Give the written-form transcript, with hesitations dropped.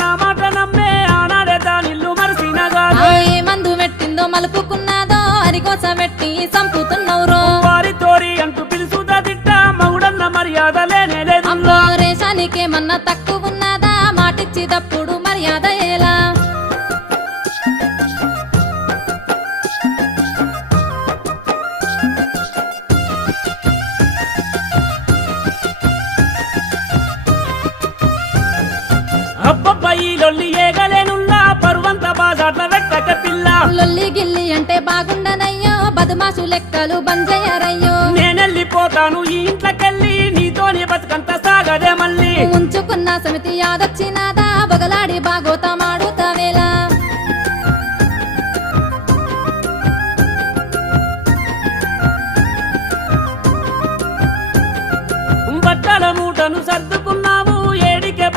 నా మాట నమ్మే ఆనాడే దానిల్లు మరిసినగా ఏ మందు పెట్టిందో మలుపుకున్నాదో అరికోస పెట్టి సంపుతున్నవురో వారి తోరి అంటూ పిలుసుదా తిట్ట మగుడన్న మర్యాద లేనే లేదు అమ్మో రేషానికేమన్నా తక్కువ ఉన్నదా మాటిచ్చి తప్పుడు మర్యాద ఎలా అబ్బబ్బాయి లొల్లి ఏగలేనుల్లా పరువంత బాజాట్ల వెట్టక పిల్ల లొల్లి గిల్లి అంటే బాగుండనయ్యో బదుమాసు లెక్కలు బంజయ్యారయ్యో నేనెళ్ళిపోతాను ఈ ఇంట్లోకెళ్ళి నీతోనే బతుకంత సాగదే మళ్ళీ ఉంచుకున్న సమితి యాదొచ్చినాదా బొగలాడి బాగోత